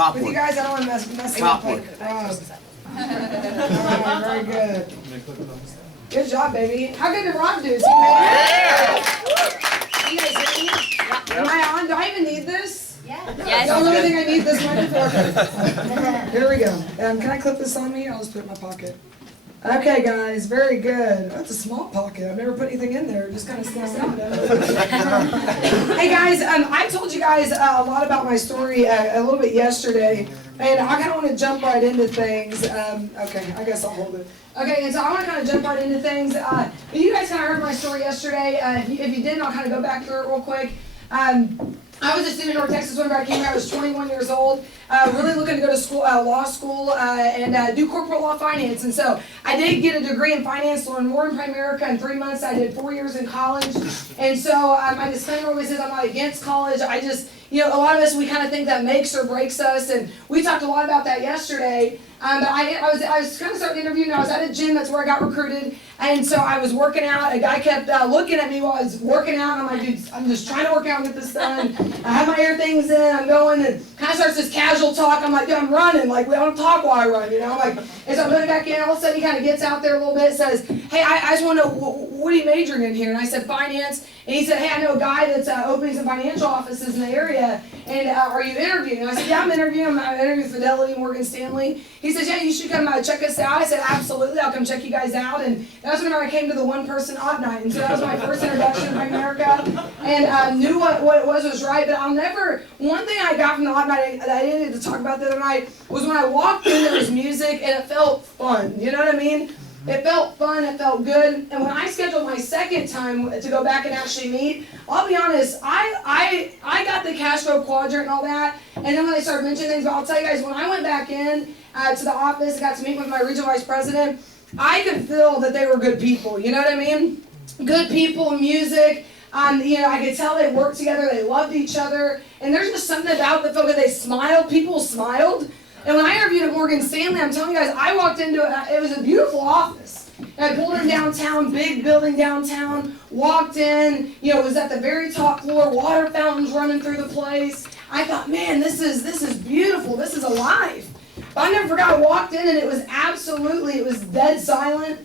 top with one. you guys, I don't want to mess it Top up. one. Alright, very good. Good job, baby. How good did Rob do? Is he made it? You guys hear me? Am I on? Do I even need this? Yes. Y'all really think I need this microphone? Here we go. Can I clip this on me? I'll just put it in my pocket. Okay, guys, very good. That's a small pocket. I've never put anything in there. It just kind of sticks out. Hey, guys, I told you guys a lot about my story a little bit yesterday, and I kind of want to jump right into things. Okay, I guess I'll hold it. Okay, and so I want to kind of jump right into things. You guys kind of heard my story yesterday. If you didn't, I'll kind of go back through it real quick. I was a student in North Texas whenever I came here. I was 21 years old, really looking to go to school, law school, and do corporate law finance. And so I did get a degree in finance, learned more in Primerica in 3 months. I did 4 years in college. And so my disclaimer always says I'm not against college. I just, a lot of us, we kind of think that makes or breaks us. And we talked a lot about that yesterday. But I was kind of starting interviewing. I was at a gym. That's where I got recruited. And so I was working out. A guy kept looking at me while I was working out. And I'm like, dude, I'm just trying to work out and get this done. I have my ear things in. I'm going, and kind of starts this casual talk. I'm like, dude, I'm running. Like, we don't talk while I run, I'm like, and so I'm putting it back in. All of a sudden, he kind of gets out there a little bit, says, hey, I just want to know, what are you majoring in here? And I said, finance. And he said, hey, I know a guy that's opening some financial offices in the area. And are you interviewing? And I said, yeah, I'm interviewing. I'm interviewing Fidelity, Morgan Stanley. He says, yeah, you should come check us out. I said, absolutely, I'll come check you guys out. And that's whenever I came to the one-person odd night. And so that was my first introduction to America. And knew what it was right. But I'll never, one thing I got from the odd night that I didn't get to talk about the other night was when I walked in, there was music, and it felt fun. You know what I mean? It felt fun, it felt good, and when I scheduled my second time to go back and actually meet, I'll be honest, I got the cash flow quadrant and all that, and then when they started mentioning things, but I'll tell you guys, when I went back in to the office and got to meet with my regional vice president, I could feel that they were good people, you know what I mean? Good people, music, I could tell they worked together, they loved each other, and there's just something about the folk that they smiled, people smiled. And when I interviewed at Morgan Stanley, I'm telling you guys, I walked into it, it was a beautiful office. And I pulled in downtown, big building downtown, walked in, it was at the very top floor, water fountains running through the place. I thought, man, this is beautiful, this is alive. But I never forgot, I walked in and it was dead silent.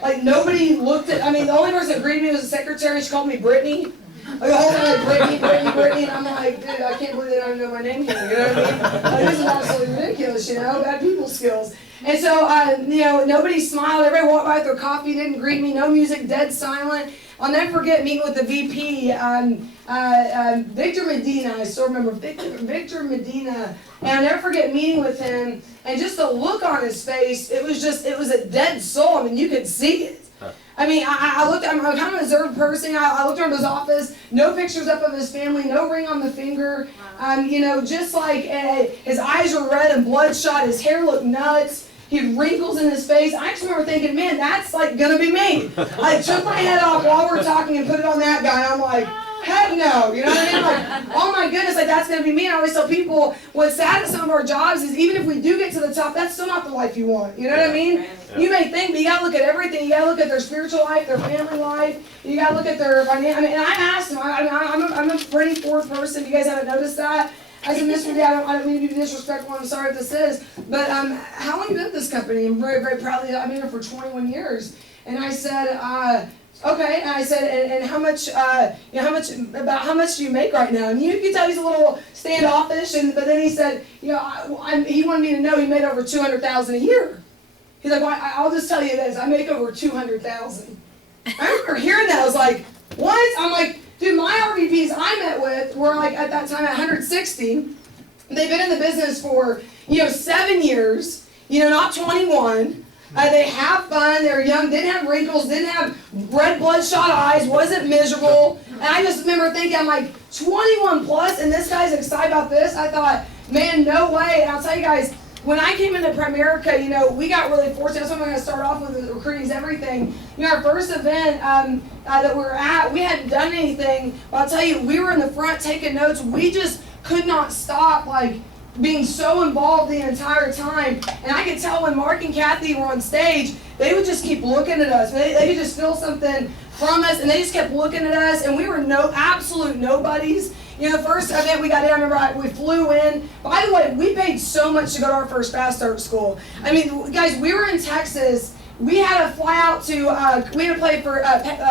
Like nobody looked at, the only person that greeted me was the secretary, she called me Brittany. Like the whole time, like, Brittany, and I'm like, dude, I can't believe they don't even know my name here, you know what I mean? Like, this is absolutely ridiculous, bad people skills. And so, nobody smiled, everybody walked by with their coffee, didn't greet me, no music, dead silent. I'll never forget meeting with the VP, Victor Medina, I still remember, Victor Medina, and I'll never forget meeting with him, and just the look on his face, it was a dead soul, you could see it. I looked, I'm kind of a reserved person. I looked around his office, no pictures up of his family, no ring on the finger. Just like his eyes were red and bloodshot, his hair looked nuts. He had wrinkles in his face. I just remember thinking, man, that's like gonna be me. I took my head off while we were talking and put it on that guy. And I'm like, heck no, you know what I mean? Like, oh my goodness, like that's gonna be me. And I always tell people, what's sad at some of our jobs is even if we do get to the top, that's still not the life you want. You know what I mean? Yeah. You may think, but you gotta look at everything. You gotta look at their spiritual life, their family life. You gotta look at their financial. And I asked them. I'm a pretty poor person. If you guys haven't noticed that. I said, Mr. D, I don't mean to be disrespectful. I'm sorry if this is, but how long have you been at this company? I'm very, very proudly. I've been here for 21 years. And I said, okay. And I said, and how much do you make right now? And you can tell he's a little standoffish. But then he said, he wanted me to know he made over $200,000 a year. He's like, well, I'll just tell you this. I make over $200,000. I remember hearing that. I was like, what? I'm like, dude, my RVPs I met with were like at that time at 160. They've been in the business for 7 years. Not 21. They have fun. They're young. Didn't have wrinkles. Didn't have red bloodshot eyes. Wasn't miserable. And I just remember thinking, I'm like 21 plus, and this guy's excited about this. I thought, man, no way. And I'll tell you guys, when I came into Primerica, we got really fortunate. That's what I'm going to start off with. The recruiting's everything. Our first event that we were at, we hadn't done anything. But I'll tell you, we were in the front taking notes. We just could not stop, being so involved the entire time. And I could tell when Mark and Kathy were on stage, they would just keep looking at us. They could just feel something from us, and they just kept looking at us, and we were absolute nobodies. You know, the first event we got in, I remember we flew in. By the way, we paid so much to go to our first Fast Start school. I mean, guys, we were in Texas. We had to fly out to, we had to pay for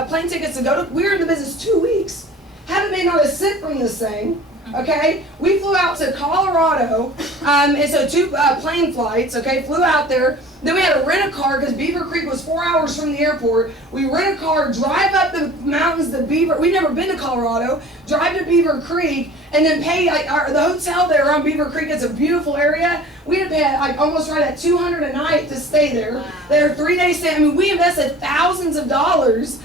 plane tickets to go to, we were in the business 2 weeks. Haven't made not a cent from this thing. Okay, we flew out to Colorado, and so 2 plane flights, okay, flew out there. Then we had to rent a car because Beaver Creek was 4 hours from the airport. We rent a car, drive up the mountains to Beaver, we've never been to Colorado, drive to Beaver Creek, and then pay, like, the hotel there on Beaver Creek is a beautiful area. We had to pay, like, almost right at $200 a night to stay there. Wow. There 3 days stay. I mean, we invested thousands of dollars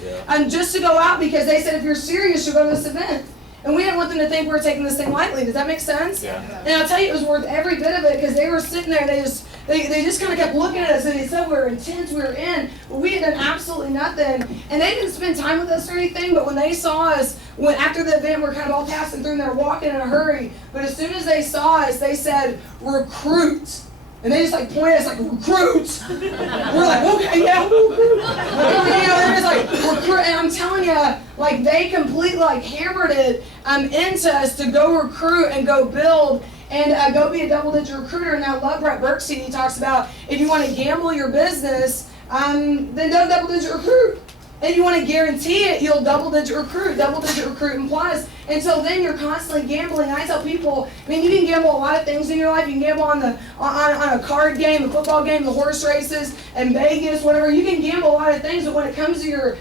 just to go out because they said, if you're serious, you'll go to this event. And we didn't want them to think we were taking this thing lightly. Does that make sense? Yeah. And I'll tell you, it was worth every bit of it because they were sitting there. They just kind of kept looking at us and they said we were intense, we were in, but we had done absolutely nothing. And they didn't spend time with us or anything. But when they saw us, after the event, we're kind of all passing through and they're walking in a hurry. But as soon as they saw us, they said, "Recruit." And they just like pointed at us like, "Recruit." We're like, "Okay, yeah, recruit." They're just like, "Recruit." And I'm telling you, like they completely like hammered it into us to go recruit and go build and go be a double-digit recruiter. And I love Brett Berkstein. He talks about if you want to gamble your business, then don't double-digit recruit. And you want to guarantee it, you'll double-digit recruit and plus. Until then, you're constantly gambling. And I tell people, I mean, you can gamble a lot of things in your life. You can gamble on a card game, a football game, the horse races, and Vegas, whatever. You can gamble a lot of things, but when it comes to your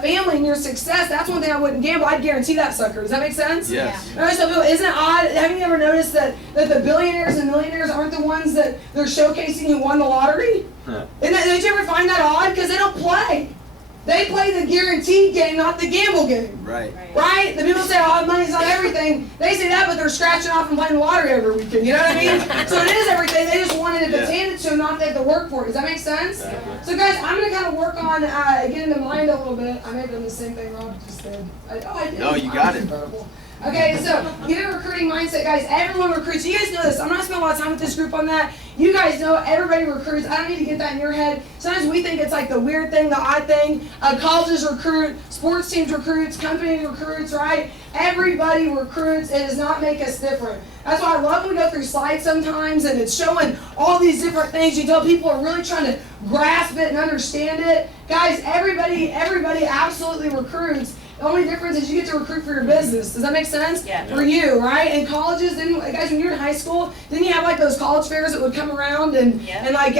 family and your success, that's one thing I wouldn't gamble. I'd guarantee that sucker. Does that make sense? Yes. Yeah. So isn't it odd? Have you ever noticed that the billionaires and millionaires aren't the ones that they're showcasing who won the lottery? Huh. Did you ever find that odd? Because they don't play. They play the guaranteed game, not the gamble game. Right. Right? The people say, "Oh, money's not everything." They say that, but they're scratching off and playing the lottery every weekend. You know what I mean? So it is everything. They just wanted it to handed to them, not they have to work for it. Does that make sense? Exactly. So guys, I'm going to kind of work on getting the mind a little bit. I may have done the same thing Rob just did. I did. No, you got it. Incredible. Okay, so get a recruiting mindset, guys. Everyone recruits. You guys know this. I'm not spending a lot of time with this group on that. You guys know everybody recruits. I don't need to get that in your head. Sometimes we think it's like the weird thing, the odd thing. Colleges recruit, sports teams recruits, company recruits, right? Everybody recruits. It does not make us different. That's why I love when we go through slides sometimes and it's showing all these different things. You tell people are really trying to grasp it and understand it. Guys, everybody absolutely recruits. The only difference is you get to recruit for your business. Does that make sense? Yeah. For you, right? In colleges, guys, when you were in high school, didn't you have like those college fairs that would come around and like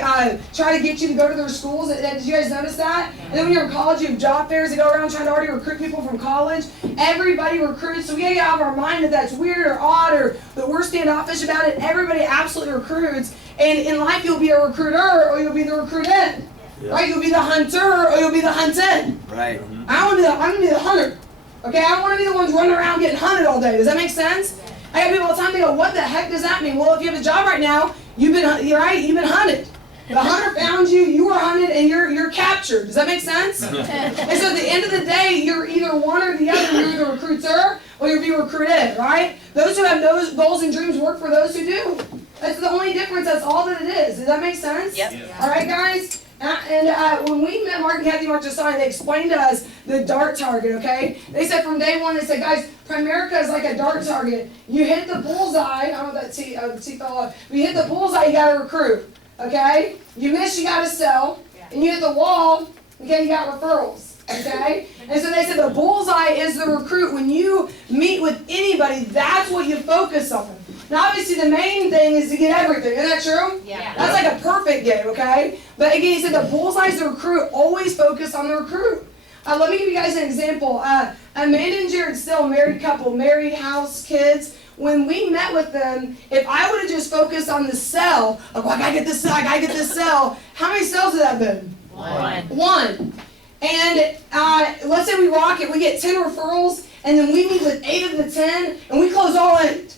try to get you to go to their schools? Did you guys notice that? Yeah. And then when you're in college, you have job fairs that go around trying to already recruit people from college. Everybody recruits, so we gotta get out of our mind that that's weird or odd or that we're standoffish about it. Everybody absolutely recruits, and in life you'll be a recruiter or you'll be the recruited. Yeah. Right? You'll be the hunter or you'll be the hunted. Right. I'm gonna be the hunter. Okay? I don't want to be the ones running around getting hunted all day. Does that make sense? Yeah. I got people all the time, they go, "What the heck does that mean?" Well, if you have a job right now, you've been hunted. The hunter found you, you were hunted, and you're captured. Does that make sense? And so at the end of the day, you're either one or the other. You're either a recruiter or you're being recruited, right? Those who have those goals and dreams work for those who do. That's the only difference. That's all that it is. Does that make sense? Yep. Yeah. All right, guys? And when we met Mark and Kathy Marchesani, they explained to us the dart target, okay? They said from day one, they said, guys, Primerica is like a dart target. You hit the bullseye, I don't know if that T fell off, but you hit the bullseye, you got to recruit, okay? You miss, you got to sell. And you hit the wall, okay, you got referrals, okay? And so they said the bullseye is the recruit. When you meet with anybody, that's what you focus on. Now, obviously, the main thing is to get everything. Isn't that true? Yeah. That's like a perfect game, okay? But again, he said the bullseye's the recruit. Always focus on the recruit. Let me give you guys an example. Amanda and Jared Still, a married couple, married, house, kids. When we met with them, if I would have just focused on the sell, like, well, I gotta get this sell, I gotta get this sell, how many sales would that have been? One. And let's say we rock it, we get 10 referrals, and then we meet with 8 of the 10, and we close all 8.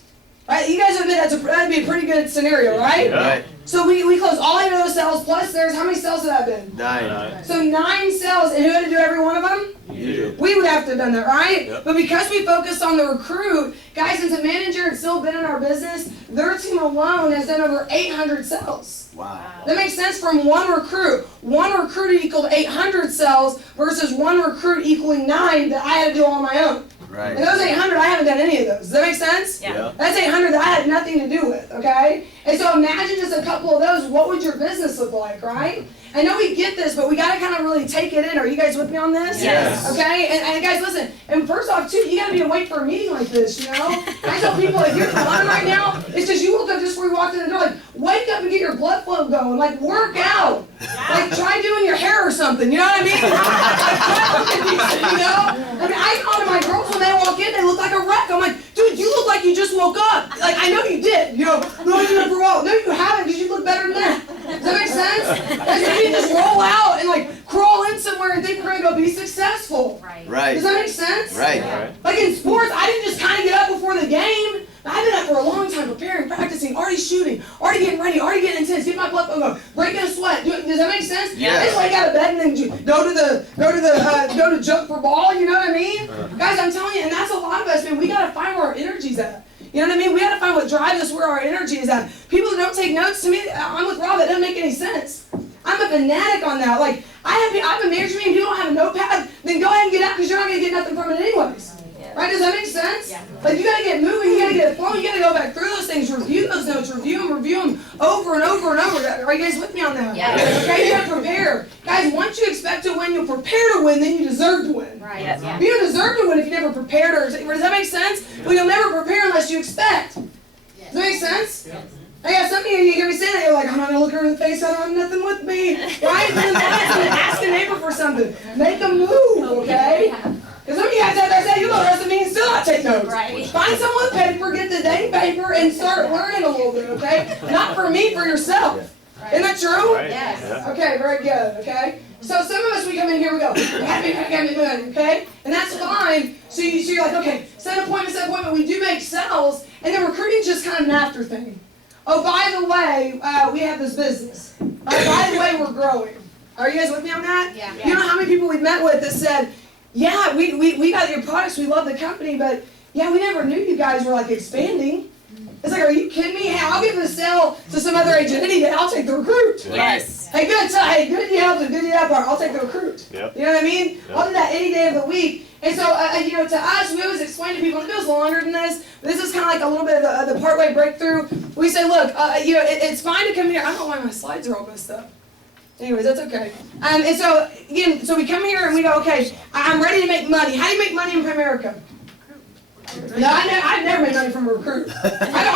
Right? You guys admit that'd be a pretty good scenario, right? Yeah. Right. So we close all 8 of those sales, plus there's, how many sales have that been? 9. So 9 sales, and who had to do every one of them? You. We would have to have done that, right? Yep. But because we focused on the recruit, guys, since a manager had still been in our business, their team alone has done over 800 sales. Wow. That makes sense from one recruit. One recruit equaled 800 sales versus one recruit equaling 9 that I had to do on my own. Right. And those 800, I haven't done any of those. Does that make sense? Yeah. That's 800 that I had nothing to do with, okay? And so imagine just a couple of those, what would your business look like, right? I know we get this, but we got to kind of really take it in. Are you guys with me on this? Yes. Okay? And guys, listen, and first off, too, you got to be awake for a meeting like this, you know? I tell people, if you're fun right now, it's just you woke up just before you walked in the door, like, wake up and get your blood flow going. Like, work out. Like, try doing your hair or something, you know what I mean? Like, try looking decent, you know? I mean, I call to my girls when they walk in, they look like a wreck. I'm like, dude, you look like you just woke up. Like, I know you did, you know? No, you did for a while. No, you haven't, because you look better than that. Does that make sense? Guys, you can just roll out and like crawl in somewhere and think we're gonna go be successful. Right. Does that make sense? Right. Like in sports, I didn't just kind of get up before the game. I've been up for a long time preparing, practicing, already shooting, already getting ready, already getting intense, get my blood flow going, breaking a sweat. Does that make sense? Yes. I just wake out of bed and then go to jump for ball. You know what I mean? Guys, I'm telling you, and that's a lot of us. Man, we gotta find where our energy's at. You know what I mean? We gotta find what drives us, where our energy is at. People that don't take notes, to me, I'm with Rob, that doesn't make any sense. I'm a fanatic on that. Like, I've been married to me and you don't have a notepad, then go ahead and get out because you're not gonna get nothing from it anyways. Right? Does that make sense? Yeah. Like, you gotta get moving, you gotta get it flowing, you gotta go back through those things, review those notes, review them over and over and over. Are you guys with me on that? Yeah. Okay, you gotta prepare. Guys, once you expect to win, you'll prepare to win, then you deserve to win. Right. Yeah. You don't deserve to win if you never prepared, or does that make sense? Well, you'll never prepare unless you expect. Does that make sense? Yeah. I got some of you hear me say that, you're like, I'm not gonna look her in the face, I don't have nothing with me. Right? Then ask a neighbor for something. Make a move, okay? Because some of you guys out there say, you go the rest of me and still not take notes. Right. Find someone with paper, get the dang paper, and start learning a little bit, okay? Not for me, for yourself. Right. Isn't that true? Right. Yes. Okay, very good, okay? So some of us, we come in here, we go, okay? And that's fine. So you're like, okay, set appointment, we do make sales, and then recruiting's just kind of an after thing. Oh, by the way, we have this business. By the way, we're growing. Are you guys with me on that? Yeah. You know how many people we've met with that said, yeah, we got your products, we love the company, but yeah, we never knew you guys were like expanding. It's like, are you kidding me? Hey, I'll give the sale to some other agent any day. I'll take the recruit. Yes. Hey, good you helped, good you helped. I'll take the recruit. Yep. You know what I mean? Yep. I'll do that any day of the week. And so, you know, to us, we always explain to people, it goes longer than this. This is kind of like a little bit of the partway breakthrough. We say, look, you know, it's fine to come here. I don't know why my slides are all messed up. Anyways, that's okay. And so, again, so we come here and we go, okay, I'm ready to make money. How do you make money in Primerica? No, I've never made money from a recruit. I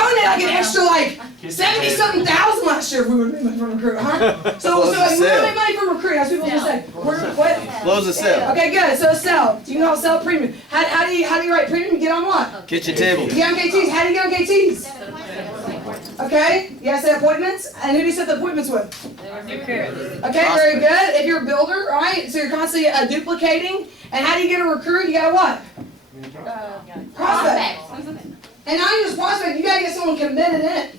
only made like an extra like 70-something thousand last year if we would have made money from a recruit, huh? So Close the like, we sale. don't make money from a recruit. That's what people say. What? Close the sale. Okay, good. So sell. You can all sell premium. How do you write premium? You get on what? Kitchen table. You get on KTs. How do you get on KTs? Okay. You gotta set appointments. And who do you set the appointments with? Okay, very good. If you're a builder, all right, so you're constantly duplicating. And how do you get a recruit? You got what? Prospect. And not just prospect, you gotta get someone committed in.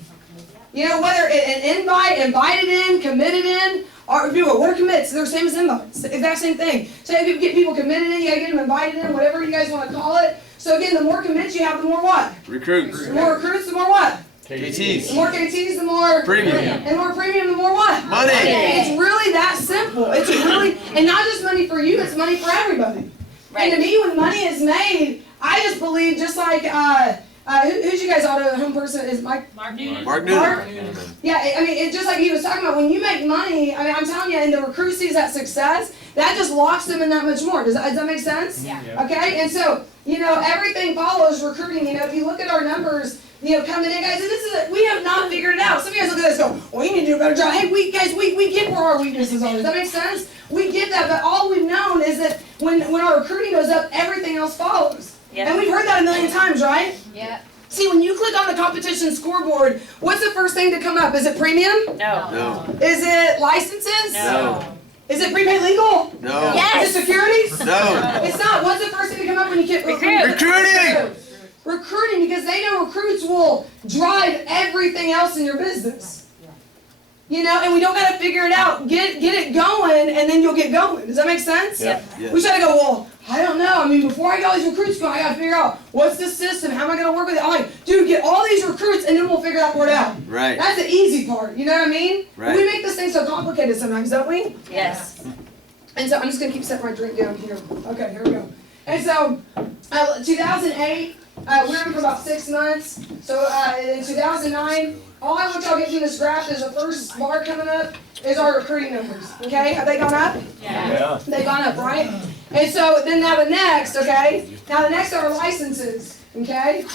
You know, whether an invite, invited in, committed in, or what are commits? They're the same as invites. The exact same thing. So if you get people committed in, you gotta get them invited in, whatever you guys want to call it. So again, the more commits you have, the more what? Recruits. The more recruits, the more what? KTs. The more KTs, the more Premium. And the more premium, the more what? Money. It's really that simple. It's really, and not just money for you, it's money for everybody. Right. And to me, when money is made, I just believe, just like, who's you guys auto home person? Is Mark Newton? Mark Mark? Newton. Yeah, I mean, it's just like he was talking about, when you make money, I mean, I'm telling you, and the recruit sees that success, that just locks them in that much more. Does that make sense? Yeah. Okay, and so, you know, everything follows recruiting. You know, if you look at our numbers, you know, coming in, guys, and this is, we have not figured it out. Some of you guys look at this and go, well, you need to do a better job. Hey, we get where our weaknesses are. Does that make sense? We get that, but all we've known is that when our recruiting goes up, everything else follows. Yeah. And we've heard that a million times, right? Yeah. See, when you click on the competition scoreboard, what's the first thing to come up? Is it premium? No. No. Is it licenses? No. Is it prepaid legal? No. Yes. Is it securities? No. It's not. What's the first thing to come up when you get Recruiting. Recruiting, because they know recruits will drive everything else in your business. You know, and we don't got to figure it out. Get it going, and then you'll get going. Does that make sense? Yep. Yes. We try to go, well, I don't know. I mean, before I get all these recruits going, I got to figure out what's the system, how am I going to work with it? I'm like, dude, get all these recruits, and then we'll figure that part out. Right. That's the easy part. You know what I mean? Right. We make this thing so complicated sometimes, don't we? Yes. And so I'm just going to keep setting my drink down here. Okay, here we go. And so, 2008, we were in for about 6 months. So in 2009, all I want y'all to get from this graph is the first bar coming up is our recruiting numbers. Okay, have they gone up? Yeah. They've gone up, right? And so then now the next, okay? Now the next are our licenses, okay?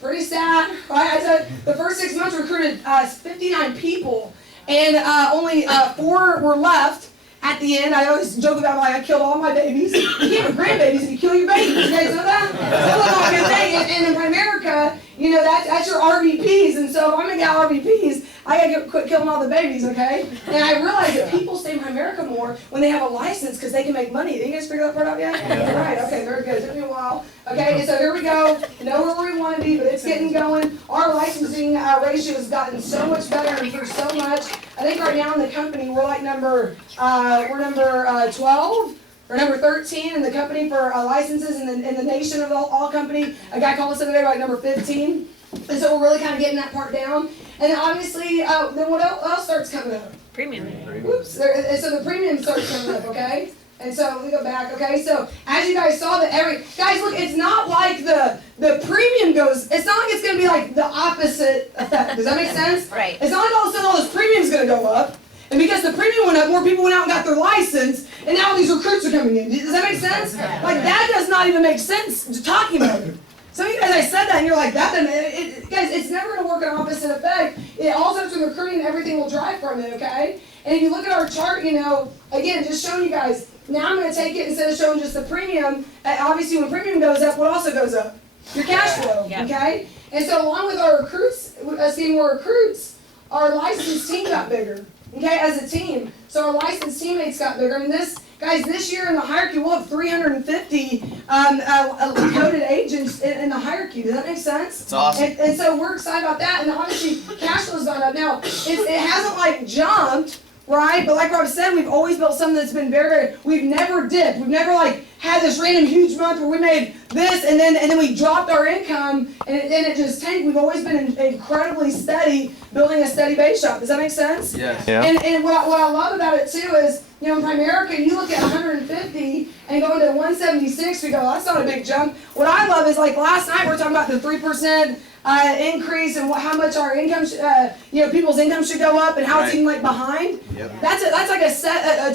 Pretty sad, right? I said the first 6 months we recruited 59 people, and only 4 were left. At the end, I always joke about like I killed all my babies. You can't have grandbabies if you kill your babies. You guys know that? That's not a good thing. And in Primerica, you know, that's your RVPs. And so if I'm going to get RVPs, I got to quit killing all the babies, okay? And I realize that people stay in Primerica more when they have a license because they can make money. Did you guys figure that part out yet? Yeah. All right, okay, very good. It took me a while. Okay, and so here we go. Know where we want to be, but it's getting going. Our licensing ratio has gotten so much better and improved so much. I think right now in the company we're like number 12 or number 13 in the company for licenses in the nation of all company. A guy called us the other day like number 15. And so we're really kind of getting that part down. And then obviously, then what else starts coming up? Premium. Whoops. So the premium starts coming up, okay? And so let me go back, okay? So as you guys saw that guys look, it's not like the premium goes, it's not like it's gonna be like the opposite effect. Does that make sense? Right. It's not like all of a sudden all this premium's gonna go up. And because the premium went up, more people went out and got their license, and now these recruits are coming in. Does that make sense? Like that does not even make sense talking about it. Some of you guys, I said that, and you're like, that doesn't, guys, it's never going to work an opposite effect. It all starts with recruiting, and everything will drive from it, okay? And if you look at our chart, you know, again, just showing you guys, now I'm going to take it instead of showing just the premium. Obviously, when premium goes up, what also goes up? Your cash flow, okay? And so along with our recruits, us getting more recruits, our licensed team got bigger, okay, as a team. So our licensed teammates got bigger. I mean, this year in the hierarchy, we'll have 350 coded agents in the hierarchy. Does that make sense? It's awesome. And so we're excited about that. And obviously, cash flow's gone up. Now, it hasn't like jumped, right? But like Rob said, we've always built something that's been very, we've never dipped. We've never like had this random huge month where we made this and then we dropped our income and it just tanked. We've always been incredibly steady, building a steady base shop. Does that make sense? Yes. Yeah. And what I love about it too is, you know, in Primerica, you look at 150 and go into 176, we go, that's not a big jump. What I love is like last night we were talking about the 3% increase and how much our income, you know, people's income should go up and how it's even like behind. Yep. That's like a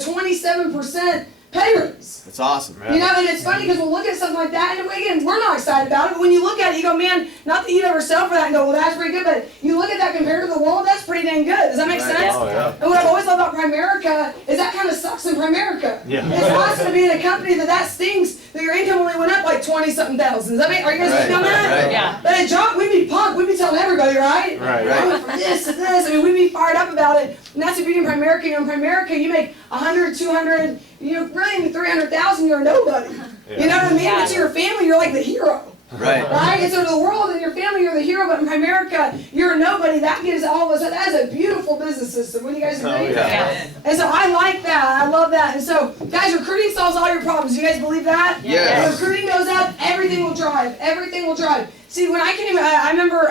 27% pay raise. It's awesome. You know, and it's funny because we'll look at something like that, and again, we're not excited about it, but when you look at it, you go, man, not that you'd ever sell for that and go, well, that's pretty good, but you look at that compared to the world, that's pretty dang good. Does that make sense? Oh, yeah. And what I've always loved about Primerica is that kind of sucks in Primerica. Yeah. It's awesome to be in a company that stinks, that your income only went up like 20-something thousand. Does that make, are you guys with me on that? Right. Yeah. But at Job, we'd be pumped, we'd be telling everybody, right? Right. I went from this to this, I mean, we'd be fired up about it. And that's the beauty in Primerica. You know, in Primerica, you make 100, 200, you know, really 300,000, you're a nobody. Yeah. You know what I mean? Yeah. But to your family, you're like the hero. Right. Right? And so to the world and your family, you're the hero, but in Primerica, you're a nobody. That gives all of us, that is a beautiful business system. Wouldn't you guys agree? Oh, yeah. Yeah. And so I like that. I love that. And so, guys, recruiting solves all your problems. Do you guys believe that? Yes. If recruiting goes up, everything will drive. Everything will drive. See, when I came, I remember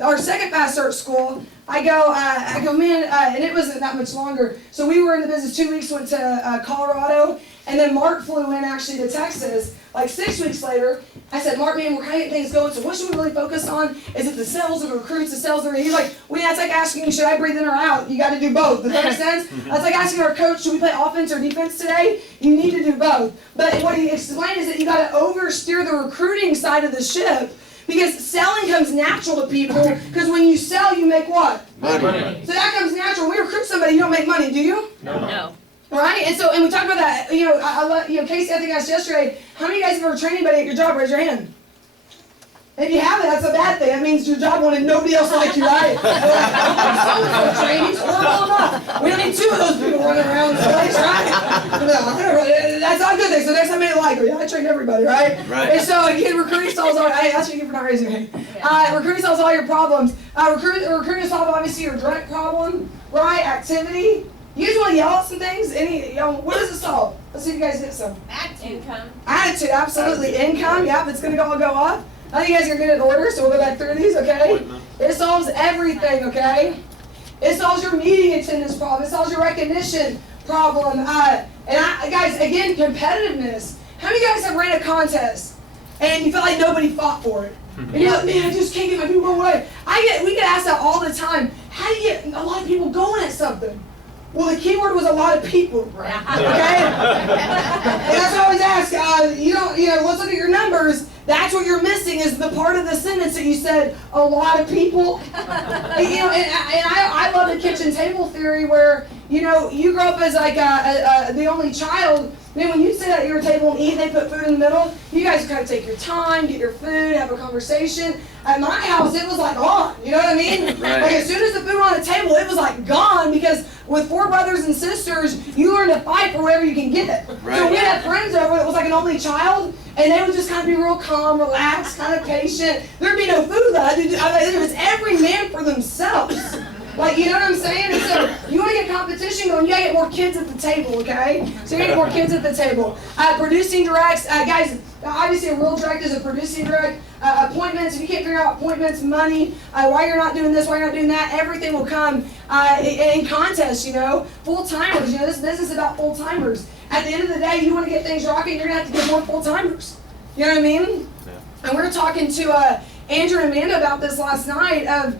our second fast start school, I go, man, and it wasn't that much longer. So we were in the business 2 weeks, went to Colorado, and then Mark flew in actually to Texas. Like 6 weeks later, I said, Mark, man, we're kind of getting things going, so what should we really focus on? Is it the sales or the recruits, the sales or he's like, well, yeah, it's like asking, should I breathe in or out? You got to do both. Does that make sense? That's like asking our coach, should we play offense or defense today? You need to do both. But what he explained is that you got to oversteer the recruiting side of the ship. Because selling comes natural to people, because when you sell, you make what? Money. So that comes natural. When we recruit somebody, you don't make money, do you? No. Right? And we talked about that. You know, I love, you know, Casey, I think asked yesterday, how many of you guys have ever trained anybody at your job? Raise your hand. If you haven't, that's a bad thing. That means your job wanted nobody else like you, right? So-and-so trained, he's horrible enough. We don't need 2 of those people running around this place, right? No, that's not a good thing. So next time they like, I trained everybody, right? Right. And so again, recruiting solves all. Hey, that's what you get for not raising your hand. Recruiting solves all your problems. Recruiting solves obviously your direct problem, right? Activity. You guys want to yell at some things? What does it solve? Let's see if you guys get some. Income. Attitude, absolutely. Income, yep, it's going to all go up. I think you guys are good at order, so we'll go back through these, okay? It solves everything, okay? It solves your meeting attendance problem. It solves your recognition problem. Guys, again, competitiveness. How many guys have ran a contest and you feel like nobody fought for it? And you're like, man, I just can't get my people going away. We get asked that all the time. How do you get a lot of people going at something? Well, the key word was a lot of people, right? Okay? And that's what I always ask. Let's look at your numbers. That's what you're missing is the part of the sentence that you said, a lot of people. I love the kitchen table theory where, you grow up as like the only child. Then when you sit at your table and eat, they put food in the middle. You guys kind of take your time, get your food, have a conversation. At my house, it was like on. You know what I mean? Right. Like as soon as the food was on the table, it was like gone because with 4 brothers and sisters, you learn to fight for whatever you can get. Right. So we had friends over that was like an only child, and they would just kind of be real calm, relaxed, kind of patient. There'd be no food left. It was every man for themselves. Like, you know what I'm saying? And so you want to get competition going, you got to get more kids at the table, okay? So you got to get more kids at the table. Producing directs, guys, obviously a real direct is a producing direct. Appointments, if you can't figure out appointments, money, why you're not doing this, why you're not doing that, everything will come in contests, Full-timers, this business is about full-timers. At the end of the day, you want to get things rocking, you're going to have to get more full-timers. You know what I mean? Yeah. And we were talking to Andrew and Amanda about this last night of,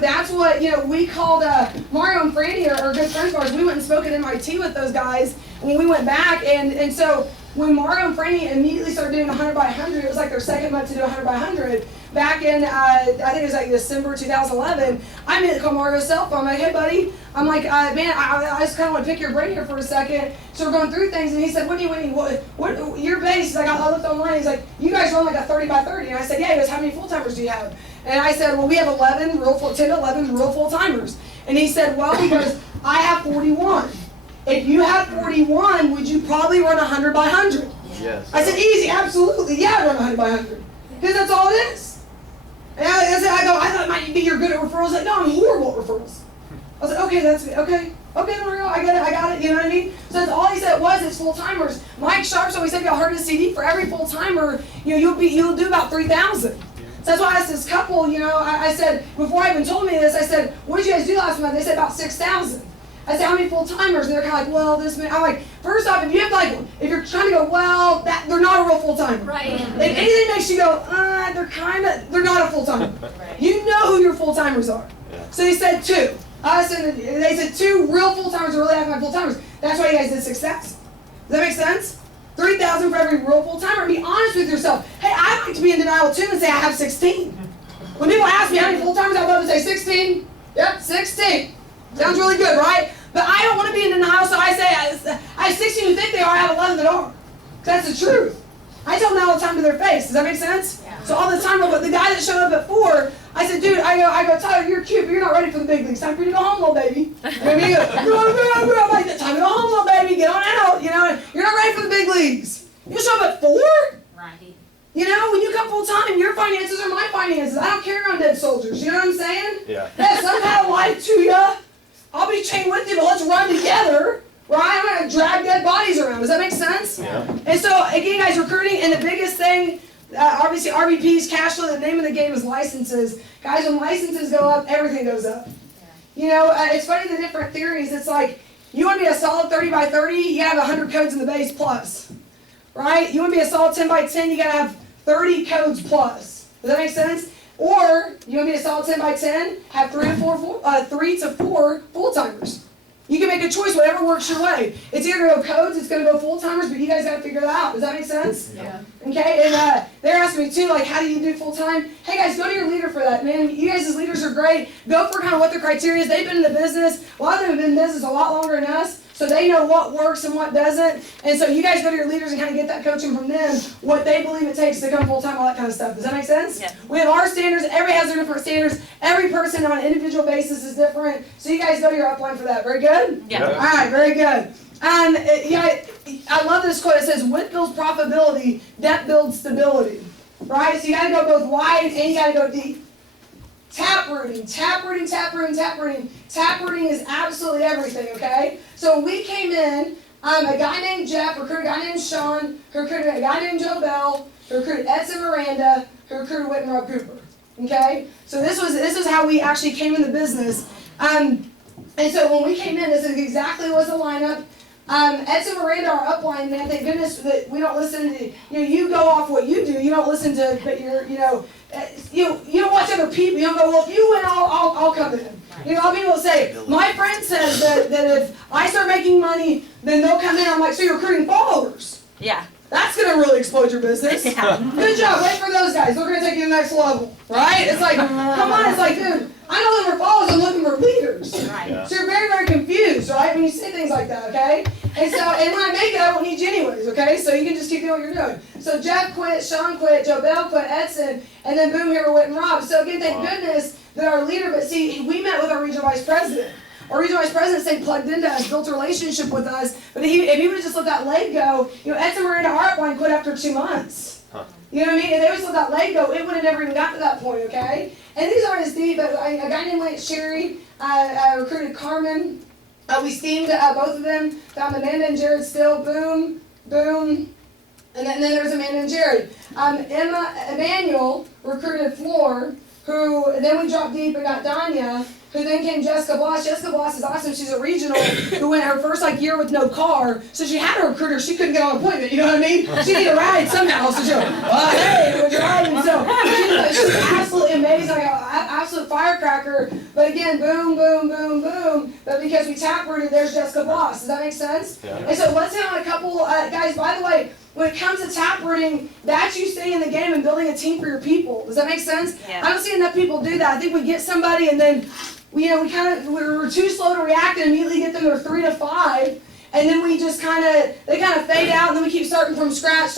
that's what, we called Mario and Franny are good friends of ours. We went and spoke at MIT with those guys when we went back. And so when Mario and Franny immediately started doing 100 by 100, it was like their second month to do 100 by 100. Back in, I think it was like December 2011, I made call Mario's cell phone. I'm like, hey, buddy. I'm like, man, I just kind of want to pick your brain here for a second. So we're going through things, and he said, Whitney, what your base? He's like, I looked online. He's like, you guys run like a 30 by 30. And I said, yeah. He goes, how many full-timers do you have? And I said, well, we have 10 to 11 real full-timers. And he said, well, he goes, I have 41. If you have 41, would you probably run 100 by 100? Yes. I said, easy, absolutely. Yeah, I run 100 by 100. Because that's all it is. And I thought it might be you're good at referrals. He's like, no, I'm horrible at referrals. I was like, okay, okay, Mario, I got it, you know what I mean? So that's all he said it's full-timers. Mike Sharp, so he said, y'all heard his CD, for every full-timer, you'll do about 3,000. So that's why I asked this couple, I said, before I even told me this, I said, what did you guys do last month? They said about 6,000. I said, how many full-timers? And they're kind of like, well, this many. I'm like, first off, if you're trying to go, well, they're not a real full-timer. Right. If anything makes you go, they're not a full-timer. Right. You know who your full-timers are. Yeah. So he said 2. They said 2 real full-timers are really having full-timers. That's why you guys did 6,000. Does that make sense? 3,000 for every real full-timer. Be honest with yourself. Hey, I like to be in denial too and say I have 16. When people ask me how many full-timers, I love to say 16. Yep, 16. Sounds really good, right? But I don't want to be in denial, so I say I have 16 who think they are, I have 11 that are. That's the truth. I tell them all the time to their face. Does that make sense? Yeah. So all the time, but the guy that showed up at 4, I said, dude, I go, Tyler, you're cute, but you're not ready for the big leagues. Time for you to go home, little baby. And he goes, I'm like, time to go home, little baby. Get on out. You're not ready for the big leagues. You show up at 4? Right. When you come full time, your finances are my finances. I don't care on dead soldiers. You know what I'm saying? Yeah. There's some kind of life to ya. I'll be chained with you, but let's run together, right? I'm going to drag dead bodies around. Does that make sense? Yeah. And so, again, guys, recruiting, and the biggest thing, obviously, RVPs, cash flow, the name of the game is licenses. Guys, when licenses go up, everything goes up. Yeah. It's funny, the different theories. It's like, you want to be a solid 30 by 30, you have 100 codes in the base plus, right? You want to be a solid 10 by 10, you got to have 30 codes plus. Does that make sense? Or you want to be a solid 10 by 10, have 3 to 4 full-timers. You can make a choice, whatever works your way. It's either going to go codes, it's going to go full-timers, but you guys got to figure that out. Does that make sense? Yeah. Okay, and they're asking me too, like, how do you do full-time? Hey guys, go to your leader for that, man. You guys as leaders are great. Go for kind of what their criteria is. They've been in the business. A lot of them have been in business a lot longer than us. So they know what works and what doesn't. And so you guys go to your leaders and kind of get that coaching from them, what they believe it takes to come full-time, all that kind of stuff. Does that make sense? Yeah. We have our standards. Everybody has their different standards. Every person on an individual basis is different. So you guys go to your upline for that. Very good? Yeah. All right, very good. I love this quote. It says, width builds profitability, depth builds stability. Right? So you got to go both wide and you got to go deep. Tap rooting is absolutely everything, okay? So when we came in, a guy named Jeff recruited a guy named Sean, who recruited a guy named Joe Bell, who recruited Edson Miranda, who recruited Whitney Rob Cooper, okay? So this is how we actually came in the business. And so when we came in, this is exactly was the lineup. Edson Miranda, our upline, man, thank goodness that we don't listen to, you go off what you do. You don't listen to, but you don't watch other people. You don't go, well, if you win, I'll come in. A lot of people say, my friend says that if I start making money, then they'll come in. I'm like, so you're recruiting followers. Yeah. That's going to really explode your business. Yeah. Good job. Wait for those guys. They're going to take you to the next level. Right? It's like, come on. It's like, dude, I'm not looking for followers. I'm looking for leaders. Right. Yeah. So you're very, very confused, right, when you say things like that, okay? And when I make it, I won't need you anyways, okay? So you can just keep doing what you're doing. So Jeff quit, Sean quit, Joe Bell quit, Edson, and then boom, here we're Whit and Rob. So again, thank goodness that our leader, but see, we met with our regional vice president. Our regional vice president stayed plugged into us, built a relationship with us, but if he would have just let that leg go, Edson Miranda, our upline, quit after 2 months. Huh. You know what I mean? If they would just let that leg go, it would have never even got to that point, okay? And these aren't as deep, but a guy named Lance Sherry recruited Carmen. We steamed both of them, found Amanda and Jared Still, boom, boom. And then there was Amanda and Jared. Emmanuel recruited Floor, who then we dropped deep and got Danya, who then came Jessica Bloss. Jessica Bloss is awesome. She's a regional who went her first year with no car, so she had a recruiter. She couldn't get on an appointment. You know what I mean? She needed a ride somehow. So she goes, hey, would you ride? And so she's absolutely amazing, like an absolute firecracker. But again, boom, boom, boom, boom. But because we tap rooted, there's Jessica Bloss. Does that make sense? Yeah. And so let's hit on a couple guys. By the way, when it comes to tap rooting, that's you staying in the game and building a team for your people. Does that make sense? Yeah. I don't see enough people do that. I think we get somebody and then we're too slow to react and immediately get them to 3 to 5, and then they kind of fade out, and then we keep starting from scratch.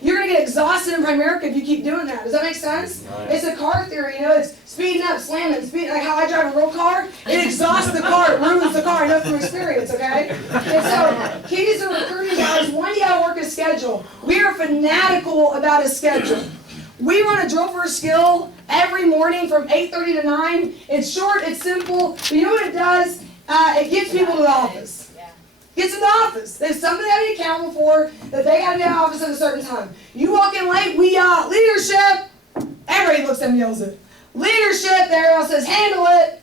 You're gonna get exhausted in Primerica if you keep doing that. Does that make sense? Right. It's a car theory, it's speeding up, slamming, like how I drive a real car. It exhausts the car, it ruins the car. I know from experience, okay? And so keys to recruiting, guys. One, you gotta work a schedule. We are fanatical about a schedule. We run a drill for a skill every morning from 8:30 to 9. It's short, it's simple, but you know what it does? It gets people to the office. Gets them to the office. There's something they have to be accountable for, that they got to be in the office at a certain time. You walk in late, leadership. Everybody looks at them and yells it. Leadership, there else says, handle it.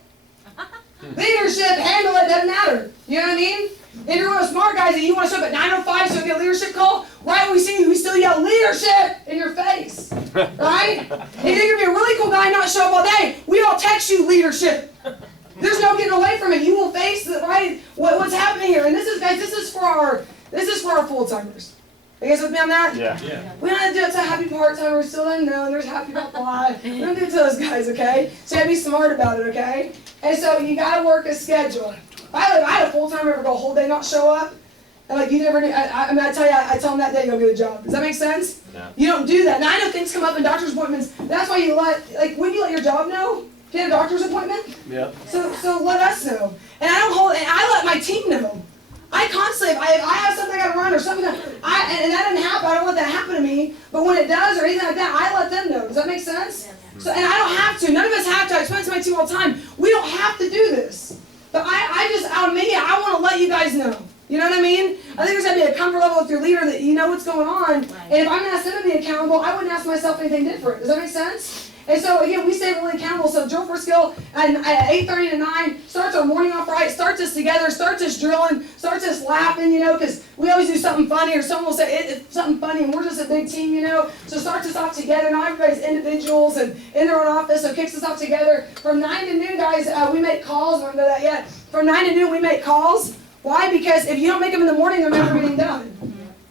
Leadership, handle it, doesn't matter. You know what I mean? If you're one of the smart guys and you want to show up at 9:05 so you get a leadership call, right when we see you, we still yell leadership in your face. Right? If you're going to be a really cool guy and not show up all day, we all text you leadership. There's no getting away from it. You will face it, right? What's happening here? And this is for our full-timers. You guys with me on that? Yeah. We don't have to do it to happy part-timers, still unknown. There's happy about life. We don't do it to those guys, okay? So you gotta be smart about it, okay? And so you gotta work a schedule. I had a full-timer ever go a whole day not show up, and like you never knew. I tell them that day you'll get a job. Does that make sense? No. You don't do that. Now I know things come up in doctor's appointments. That's why when you let your job know, get a doctor's appointment. Yeah. So let us know. And I let my team know. I constantly, if I have something I gotta run or something, and that doesn't happen, I don't let that happen to me. But when it does or anything like that, I let them know. Does that make sense? So, and I don't have to. None of us have to. I explain to my team all the time. We don't have to do this. But I just, out of me, I want to let you guys know. You know what I mean? I think there's got to be a comfort level with your leader that you know what's going on. Right. And if I'm going to ask them to be accountable, I wouldn't ask myself anything different. Does that make sense? And so, again, we stay really accountable. So drill for skill at 8:30 to 9, starts our morning off right, starts us together, starts us drilling, starts us laughing, because we always do something funny, or someone will say it's something funny, and we're just a big team, So starts us off together. Now everybody's individuals and in their own office, so kicks us off together. From 9 to noon, guys, we make calls. We haven't done that yet. From 9 to noon, we make calls. Why? Because if you don't make them in the morning, they're never getting done.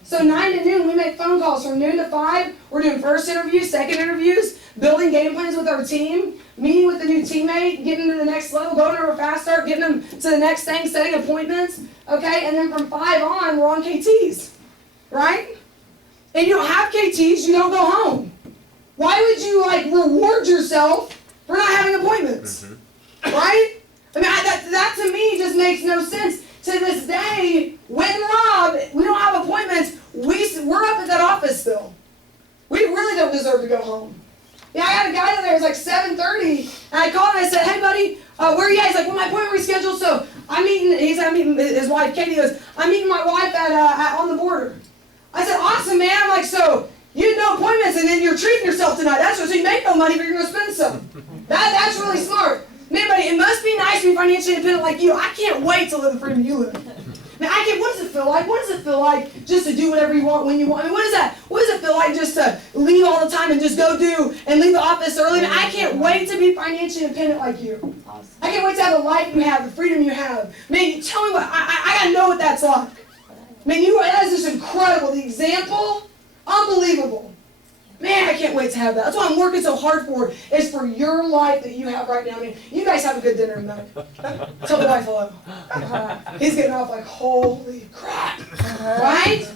So 9 to noon, we make phone calls. From noon to 5, we're doing first interviews, second interviews, building game plans with our team, meeting with the new teammate, getting to the next level, going to a fast start, getting them to the next thing, setting appointments, okay? And then from 5 on, we're on KTs, right? And you don't have KTs, you don't go home. Why would you, reward yourself for not having appointments, right? I mean, that to me just makes no sense. To this day, when Rob, we don't have appointments, we're up at that office still. We really don't deserve to go home. Yeah, I had a guy there, it was like 7:30, and I called and I said, hey buddy, where are you at? He's like, well, my appointment rescheduled, so I'm meeting his wife, Katie goes, I'm meeting my wife at on the border. I said, awesome, man. I'm like, so you had no appointments and then you're treating yourself tonight. That's what, so you make no money, but you're going to spend some. That's really smart. Man, buddy, it must be nice to be financially independent like you. I can't wait to live the freedom you live. Man, what does it feel like? What does it feel like just to do whatever you want when you want? I mean, what is that? What does it feel like just to leave all the time and just go do and leave the office early? Man, I can't wait to be financially independent like you. Awesome. I can't wait to have the life you have, the freedom you have. Man, tell me I gotta know what that's like. Man, that is just incredible. The example, unbelievable. Man, I can't wait to have that. That's what I'm working so hard for, is for your life that you have right now. I mean, you guys have a good dinner tonight. Tell the wife hello. He's getting off like, holy crap. Right?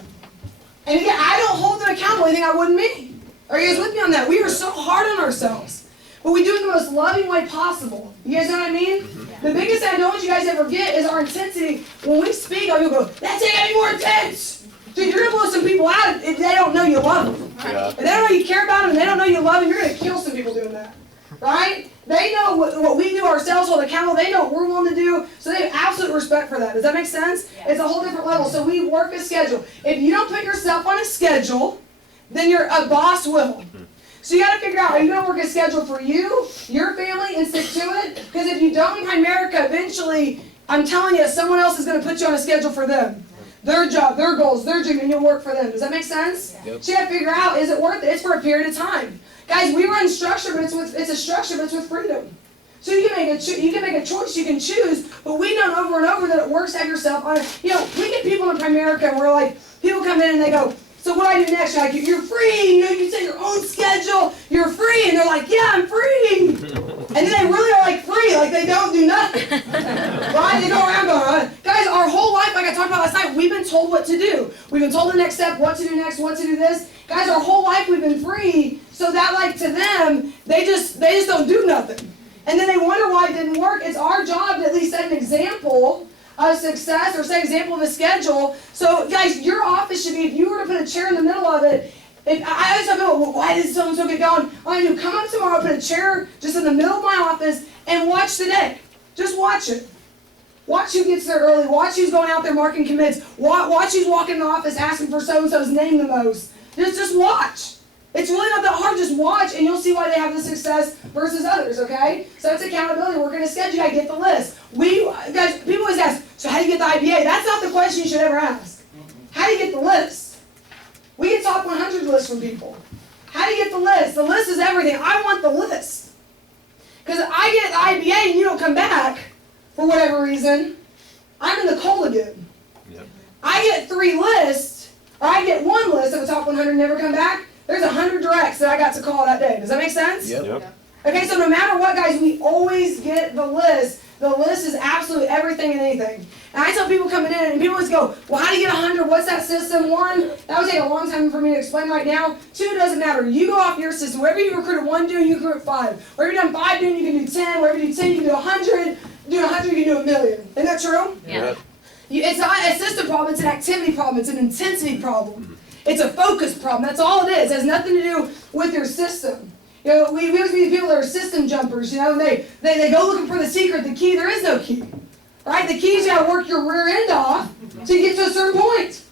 And again, I don't hold them accountable anything I wouldn't me. Are you guys with me on that? We are so hard on ourselves. But we do it in the most loving way possible. You guys know what I mean? The biggest thing I don't want you guys ever get is our intensity. When we speak, you'll go, that's it, any more intense. Dude, you're going to blow some people out if they don't know you love them. Yeah. If they don't know you care about them and they don't know you love them, you're going to kill some people doing that. Right? They know what we do ourselves, hold accountable. They know what we're willing to do. So they have absolute respect for that. Does that make sense? Yeah. It's a whole different level. So we work a schedule. If you don't put yourself on a schedule, then a boss will. So you got to figure out, are you going to work a schedule for you, your family, and stick to it? Because if you don't in Primerica, eventually, I'm telling you, someone else is going to put you on a schedule for them. Their job, their goals, their dream, and you'll work for them. Does that make sense? Yep. So you got to figure out, is it worth it? It's for a period of time. Guys, we run structure, but it's a structure, but it's with freedom. So you can make a choice, you can choose, but we know over and over that it works to have yourself on it. You know, we get people in Primerica and we're like, people come in and they go, so what do I do next? You're like, you're free, you know, you set your own schedule, you're free, and they're like, yeah, I'm free. And then they really are like free, like they don't do nothing. Right? They go around going, guys, our whole life, like I talked about last night, we've been told what to do. We've been told the next step, what to do next, what to do this. Guys, our whole life we've been free, so that like to them, they just don't do nothing. And then they wonder why it didn't work. It's our job to at least set an example of success or set an example of a schedule. So guys, your office should be, if you were to put a chair in the middle of it, I always tell people, well, why did so-and-so get going? All you come up tomorrow, put a chair just in the middle of my office and watch the day. Just watch it. Watch who gets there early. Watch who's going out there marking commits. Watch who's walking in the office asking for so-and-so's name the most. Just watch. It's really not that hard. Just watch, and you'll see why they have the success versus others, okay? So it's accountability. We're going to schedule. You got to get the list. Guys, people always ask, so how do you get the IBA? That's not the question you should ever ask. How do you get the list? We get top 100 lists from people. How do you get the list? The list is everything. I want the list. Because if I get the IBA and you don't come back, for whatever reason, I'm in the cold again. Yep. I get 3 lists, or I get 1 list of the top 100 and never come back. There's 100 directs that I got to call that day. Does that make sense? Yep. Okay, so no matter what, guys, we always get the list. The list is absolutely everything and anything. And I tell people coming in, and people always go, well, how do you get 100? What's that system? 1, that would take a long time for me to explain right now. 2, doesn't matter. You go off your system. Wherever you recruit 1 doing, you recruit 5. Wherever you've done 5 doing, you can do 10. Wherever you do 10, you can do 100. Do 100, you can do 1,000,000. Isn't that true? Yeah. It's not a system problem. It's an activity problem. It's an intensity problem. It's a focus problem. That's all it is. It has nothing to do with your system. You know, we always meet people that are system jumpers, you know, and they go looking for the secret, the key. There is no key. Right? The key is you got to work your rear end off so you get to a certain point.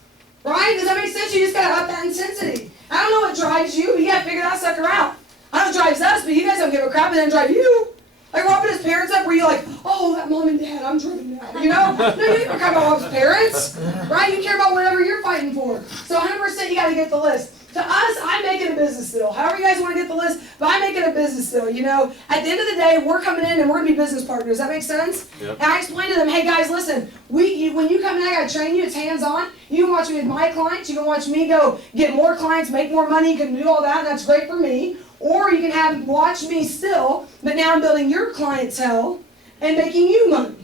Right? Does that make sense? You just got to up that intensity. I don't know what drives you, but you got to figure that sucker out. I know it drives us, but you guys don't give a crap, and then drive you. Like Robin, his parents up, where you're like, oh, that mom and dad, I'm driven now. You know? No, you don't care about Rob's parents. Right? You care about whatever you're fighting for. So 100% you got to get the list. To us, I'm making a business deal. However you guys want to get the list, but I'm making a business deal. You know, at the end of the day, we're coming in and we're going to be business partners. Does that make sense? Yep. And I explain to them, hey guys, listen, when you come in, I got to train you. It's hands-on. You can watch me with my clients. You can watch me go get more clients, make more money. You can do all that, and that's great for me. Or you can watch me still, but now I'm building your clientele and making you money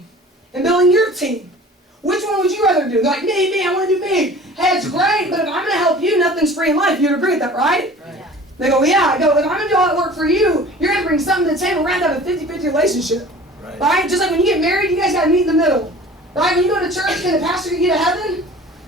and building your team. Which one would you rather do? Like, me, I want to do me. Hey, it's great, but if I'm going to help you, nothing's free in life. You'd agree with that, right? Yeah. They go, well, yeah. I go, if I'm going to do all that work for you, you're going to bring something to the table. We're going to have a 50-50 relationship. Right? Just like when you get married, you guys got to meet in the middle. Right? When you go to church, can the pastor get you to heaven?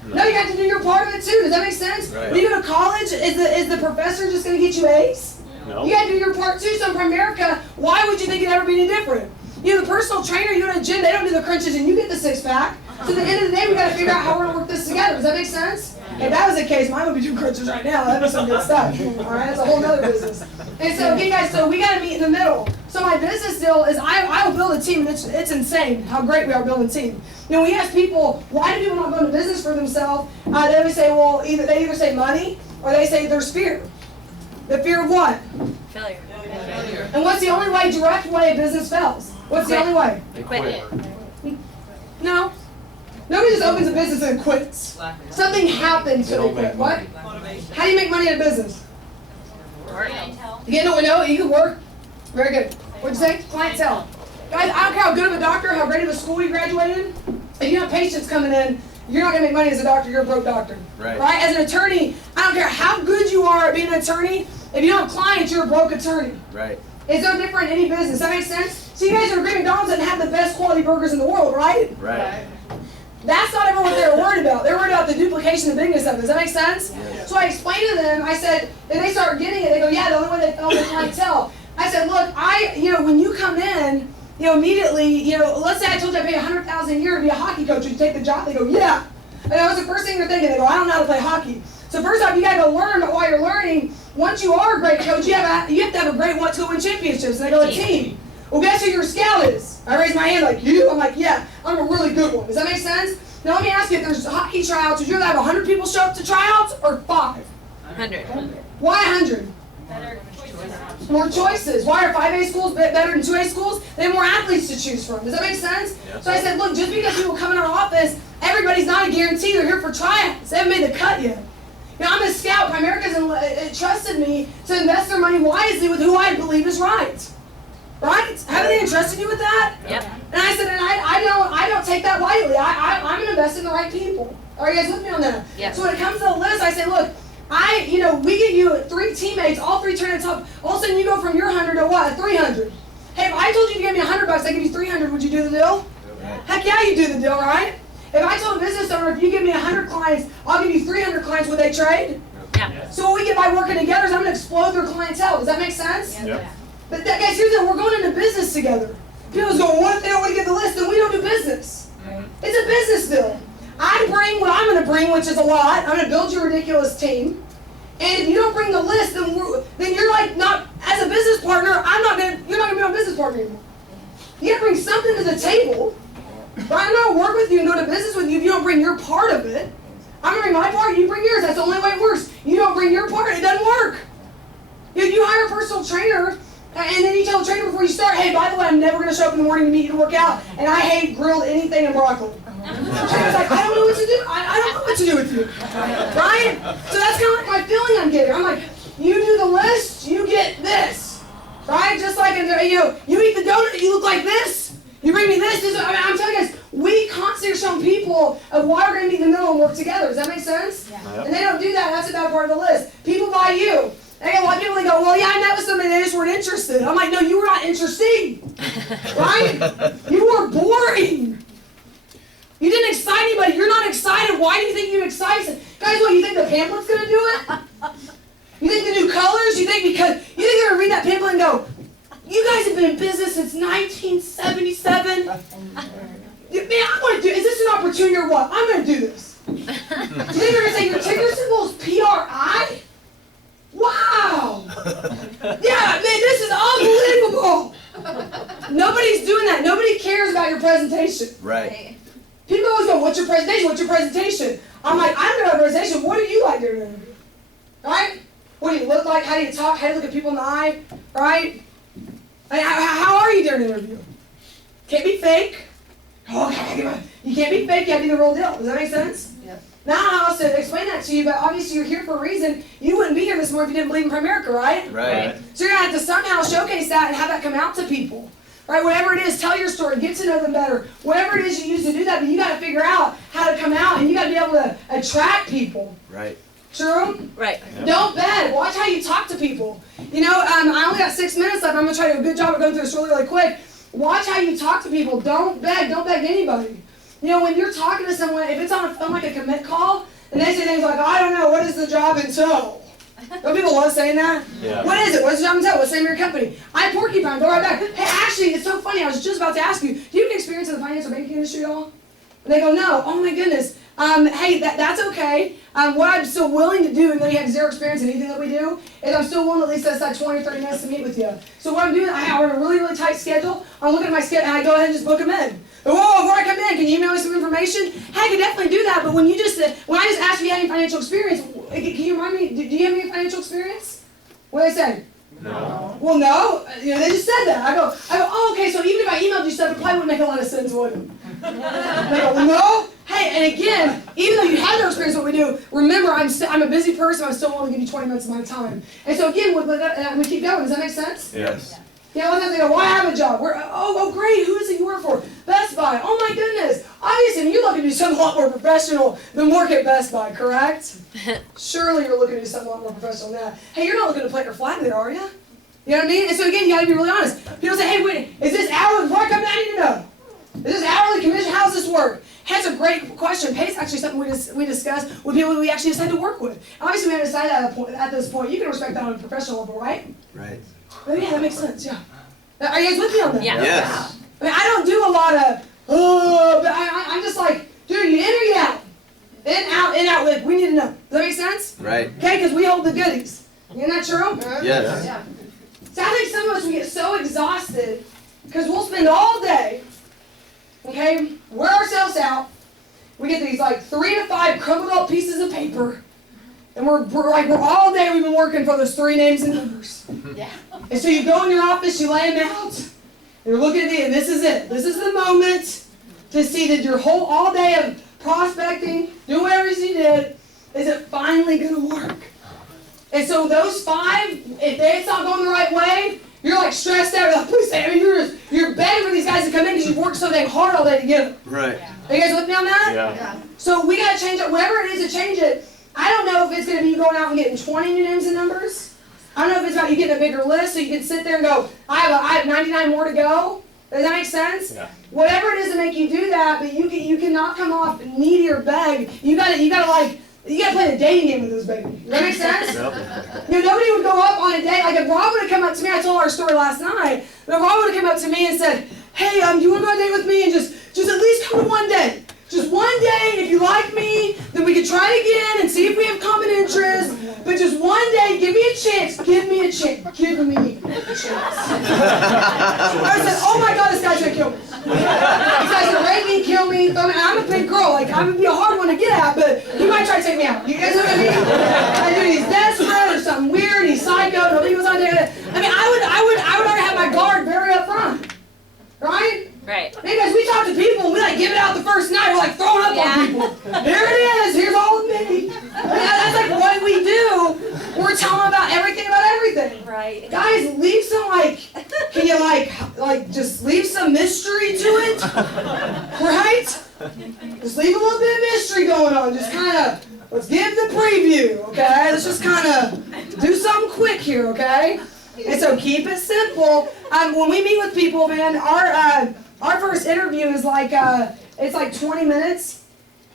No, you have to do your part of it too. Does that make sense? Right. When you go to college, is the professor just going to get you A's? No. You got to do your part too. So in Primerica, why would you think it'd ever be any different? You know, the personal trainer, you go to the gym, they don't do the crunches and you get the 6-pack. So at the end of the day, we got to figure out how we're going to work this together. together. Does that make sense? If that was the case, mine would be 2 crunchers right now. That'd be some good stuff. All right, that's a whole other business. And so, okay, guys, so we got to meet in the middle. So my business deal is I will build a team, and it's insane how great we are building a team. You know, we ask people, why do people not go into business for themselves? They always say, well, they either say money or they say there's fear. The fear of what? Failure. And what's the only way, direct way a business fails? What's the only way? Quit. No. Nobody just opens a business and quits. Something happens so they quit. What? How do you make money in a business? You get no, you can work. Very good. What'd you say? Clientele. Guys, I don't care how good of a doctor, how great of a school you graduated. If you have patients coming in, you're not going to make money as a doctor. You're a broke doctor. Right. As an attorney, I don't care how good you are at being an attorney. If you don't have clients, you're a broke attorney. Right. It's no different in any business. Does that make sense? So you guys are agreeing McDonald's doesn't have the best quality burgers in the world, right? Right. That's not ever what they're worried about. They're worried about the duplication and bigness of it. Does that make sense? Yes. So I explained to them, I said, and they start getting it. They go, yeah, the only way they found the clientele. I said, look, when you come in, immediately, let's say I told you I pay $100,000 a year to be a hockey coach. Would you take the job? They go, yeah. And that was the first thing they're thinking. They go, I don't know how to play hockey. So first off, you got to go learn, but while you're learning, once you are a great coach, you have to have a great want to win championships. And they go, a team. Well, guess who your scout is? I raise my hand like, you? I'm like, yeah, I'm a really good one. Does that make sense? Now let me ask you, if there's hockey tryouts, would you rather have 100 people show up to tryouts or 5? 100. Why 100? Better choices. More choices. Why are 5A schools better than 2A schools? They have more athletes to choose from. Does that make sense? Yeah. So I said, look, just because people come in our office, everybody's not a guarantee. They're here for tryouts. They haven't made the cut yet. I'm a scout. Primerica's trusted me to invest their money wisely with who I believe is right. Right? Haven't they entrusted you with that? Yep. And I said, and I don't take that lightly. I'm going to invest in the right people. Are you guys with me on that? Yep. So when it comes to the list, I say, look, we give you 3 teammates, all 3 turn top. All of a sudden you go from your 100 to what? 300. Hey, if I told you to give me $100, I give you 300, would you do the deal? Right. Heck yeah, you do the deal, right? If I told a business owner, if you give me 100 clients, I'll give you 300 clients, would they trade? Yeah. So what we get by working together is I'm going to explode their clientele. Does that make sense? Yep. But guys, here's the deal. We're going into business together. People's going, what if they don't want to get the list? Then we don't do business. It's a business deal. I bring what I'm going to bring, which is a lot. I'm going to build you a ridiculous team. And if you don't bring the list, then you're like not, as a business partner, you're not going to be my business partner anymore. You got to bring something to the table. Right? I'm not going to work with you and go to business with you if you don't bring your part of it. I'm going to bring my part, you bring yours. That's the only way it works. You don't bring your part, it doesn't work. If you hire a personal trainer, and then you tell the trainer before you start, hey, by the way, I'm never going to show up in the morning to meet you to work out, and I hate grilled anything and broccoli. The trainer's like, I don't know what to do. I don't know what to do with you. Right? So that's kind of like my feeling I'm getting. I'm like, you do the list, you get this. Right? Just like, you eat the donut, you look like this. You bring me this. I'm telling you guys, we constantly are showing people of why we're going to meet in the middle and work together. Does that make sense? Yeah. And they don't do that. That's a bad part of the list. People buy you. I got a lot of people that go, well, yeah, I met with somebody, they just weren't interested. I'm like, no, you were not interesting. Right? You were boring. You didn't excite anybody. You're not excited. Why do you think you excite? Guys, what, you think the pamphlet's going to do it? You think the new colors? You think they're going to read that pamphlet and go, you guys have been in business since 1977. Man, I want to do, is this an opportunity or what? I'm going to do this. You think they're going to say your ticker symbol is PRI? Wow! Yeah, man, this is unbelievable! Nobody's doing that. Nobody cares about your presentation. Right. People always go, what's your presentation? What's your presentation? I'm like, I don't know about presentation. What do you like during an interview? Right? What do you look like? How do you talk? How do you look at people in the eye? Right? How are you during an interview? Can't be fake. Okay, you can't be fake. You have to be the real deal. Does that make sense? Yep. Now I don't know how else to explain that to you, but obviously you're here for a reason. You wouldn't be here this morning if you didn't believe in Primerica, right? Right. So you're going to have to somehow showcase that and have that come out to people. Right? Whatever it is, tell your story, get to know them better. Whatever it is you use to do that, but you got to figure out how to come out, and you got to be able to attract people. Right. True? Right. Don't beg. Watch how you talk to people. I only got 6 minutes left. I'm going to try to do a good job of going through this really, really quick. Watch how you talk to people. Don't beg. Don't beg anybody. When you're talking to someone, if it's on a phone like a commit call, and they say things like, I don't know, what is the job entail? Don't people love saying that? Yeah. What is it? What's the job entail? What's the name of your company? I porcupine. Go right back. Hey, actually, it's so funny. I was just about to ask you, do you have any experience in the finance or banking industry at all? And they go, no. Oh my goodness. Hey, that's okay. What I'm still willing to do, even though you have zero experience in anything that we do, is I'm still willing to at least set aside 20 or 30 minutes to meet with you. So what I'm doing, I have a really, really tight schedule. I'm looking at my schedule, and I go ahead and just book them in. Whoa, before I come in, can you email me some information? Hey, I can definitely do that, but when I just asked if you had any financial experience, can you remind me, do you have any financial experience? What did I say? No. Well, no. They just said that. I go, oh, okay, so even if I emailed you stuff, it probably wouldn't make a lot of sense, would it? They go, well, no. Hey, and again, even though you have no experience in what we do, remember, I'm a busy person. I'm still willing to give you 20 minutes of my time. And so again, we keep going. Does that make sense? Yes. Yeah, well, they go, well, I have a job. Oh, great. Who is it you work for? Best Buy. Oh, my goodness. Obviously, you're looking to do something a lot more professional than work at Best Buy, correct? Surely you're looking to do something a lot more professional than that. Hey, you're not looking to plant your flag there, are you? You know what I mean? And so again, you got to be really honest. People say, hey, wait, is this hourly? Before I come in, I need to know. Is this hourly commission? How does this work? That's a great question. Pay is actually something we discuss with people we actually decide to work with. Obviously, we haven't decided at this point. You can respect that on a professional level, right? Right. But yeah, that makes sense, yeah. Are you guys with me on that? Yeah. Yes. I mean, I don't do a lot of, but I'm just like, dude, you in or you out? In, out, like, we need to know. Does that make sense? Right. Okay, because we hold the goodies. Isn't that true? Yes. Yeah. So I think some of us, we get so exhausted because we'll spend all day, okay, wear ourselves out. We get these like 3 to 5 crumpled up pieces of paper, and we're all day we've been working for those 3 names and numbers. Yeah. And so you go in your office, you lay them out, and you're looking at it, and this is it. This is the moment to see that your whole all day of prospecting, doing whatever it is you did, is it finally going to work? And so those 5, if it's not going the right way, you're like stressed out. You're like, please say, I mean, you're begging for these guys to come in because you've worked so dang hard all day to get them. Right. Are you guys with me on that? Yeah. So we got to change it. Whatever it is to change it, I don't know if it's going to be you going out and getting 20 new names and numbers. I don't know if it's about you getting a bigger list so you can sit there and go, I have 99 more to go. Does that make sense? Yeah. Whatever it is to make you do that, but you cannot come off needy or beg. You gotta play the dating game with this baby. Does that make sense? Yep. Nobody would go up on a date. Like if Rob would have come up to me, I told our story last night, but Rob would have come up to me and said, hey, do you want to go on a date with me and just at least come to one date? Just one day, if you like me, then we can try it again and see if we have common interests. But just one day, give me a chance. Give me a chance. Give me a chance. I said, oh my God, this guy's gonna kill me. This guy's gonna rape me, kill me. I mean, I'm a big girl. Like, I'm gonna be a hard one to get at, but he might try to take me out. You guys know what I mean? I do. He's desperate or something weird. He's psycho. Nobody was on there. I mean, I would already have my guard very up front. Right? Right. Hey guys, we talk to people and we like give it out the first night. We're like throwing up on people. Here it is. Here's all of me. I mean, that's like what we do. We're telling about everything. Right. Guys, leave some can you just leave some mystery to it? Right? Just leave a little bit of mystery going on. Just kind of, let's give the preview, okay? Let's just kind of do something quick here, okay? And so keep it simple. When we meet with people, man, our first interview is it's like 20 minutes.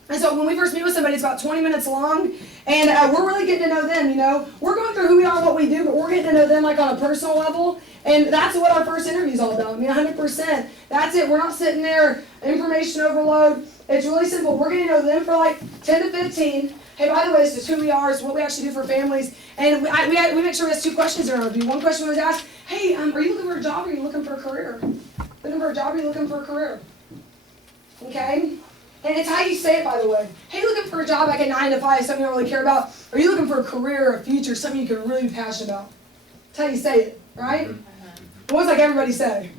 And so when we first meet with somebody, it's about 20 minutes long. And we're really getting to know them, We're going through who we are and what we do, but we're getting to know them like on a personal level. And that's what our first interview is all about. I mean, 100%. That's it. We're not sitting there, information overload. It's really simple. We're getting to know them for like 10 to 15. Hey, by the way, this is who we are, it's what we actually do for families. And we make sure we ask 2 questions in our interview. One question was asked, hey, are you looking for a job or are you looking for a career? Looking for a job or are you looking for a career? Okay? And it's how you say it, by the way. Hey, looking for a job like a 9 to 5, something you don't really care about? Or are you looking for a career or a future, something you can really be passionate about? That's how you say it, right? What's like everybody say?